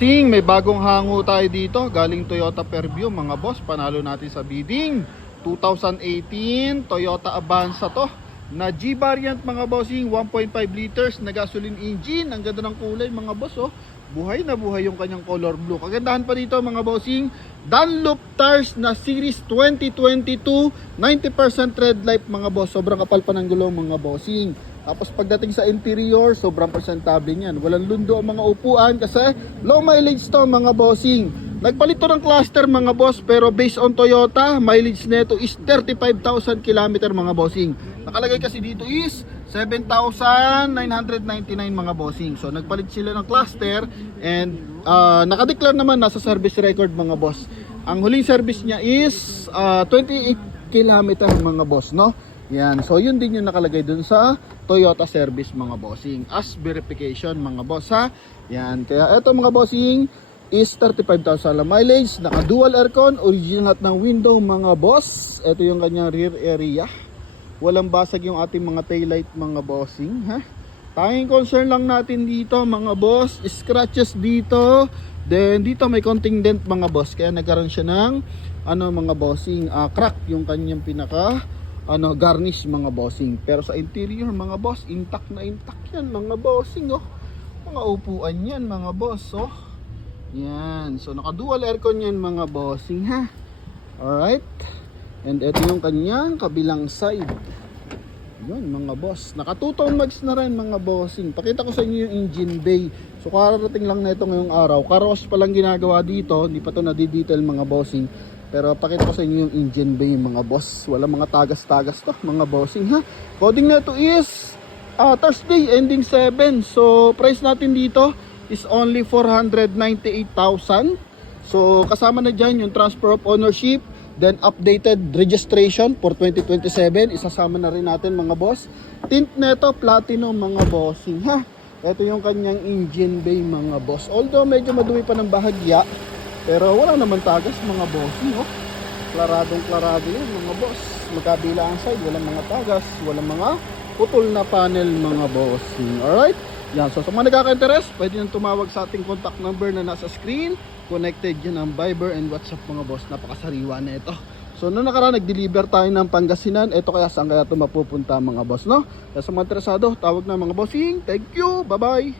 May bagong hango tayo dito galing Toyota Fairview mga boss. Panalo natin sa bidding 2018 Toyota Avanza to na G variant mga bossing, 1.5 liters na gasoline engine. Ang ganda ng kulay mga boss, oh. Buhay na buhay yung kanyang color blue. Kagandahan pa dito mga bossing, Dunlop tires na series 2022, 90% red light mga boss. Sobrang kapal pa ng gulong mga bossing. Tapos pagdating sa interior, sobrang presentable niyan. Walang lundo ang mga upuan kasi low mileage to mga bossing. Nagpalit to ng cluster mga boss, pero based on Toyota, mileage nito is 35,000 km mga bossing. Nakalagay kasi dito is 7,999 mga bossing. So nagpalit sila ng cluster and nakadeclare naman nasa service record mga boss. Ang huling service niya is 28 km mga boss, no? Yan. So yun din yung nakalagay dun sa Toyota service mga bossing as verification mga boss, ha. Yan. Kaya eto mga bossing is 35,000 mileage, naka dual aircon, original lahat ng window mga boss. Ito yung kanyang rear area. Walang basag yung ating mga taillight mga bossing, ha. Tanging concern lang natin dito mga boss, scratches dito. Then dito may konting dent mga boss, kaya nagkaroon siya ng mga bossing, crack yung kanyang pinaka garnish mga bossing. Pero sa interior mga boss, intact na intact yan mga bossing, oh. Mga upuan yan mga boss, oh. Yan. So naka dual aircon yan mga bossing, ha. Alright. And ito yung kanyang kabilang side. Yun mga boss. Naka 2-tone mags na rin mga bossing. Pakita ko sa inyo yung engine bay. So kararating lang na ito ngayong araw. Karos pa lang ginagawa dito. Hindi pa ito na-detail mga bossing. Pero pakita ko sa inyo yung engine bay mga boss. Wala mga tagas-tagas to mga bossing, ha. Coding na ito is Thursday ending 7. So price natin dito is only 498,000. So kasama na dyan yung transfer of ownership, then updated registration for 2027. Isasama na rin natin mga boss. Tint neto platinum mga bossing, ha. Ito yung kanyang engine bay mga boss. Although medyo madumi pa ng bahagya, pero wala naman tagas mga bossing, oh. Klaradong klarado yan mga boss. Magkabila ang side, walang mga tagas, walang mga putol na panel mga bossing. Alright. Yan, so sa mga nagkaka-interest, pwede nyo tumawag sa ating contact number na nasa screen. Connected yun ang Viber and WhatsApp mga boss. Napakasariwa na ito. So noong nakaraan, nag-deliver tayo ng Pangasinan. Ito kaya saan kaya ito mapupunta mga boss, no? Kaya sa mga interesado, tawag na mga bossing. Thank you, bye bye.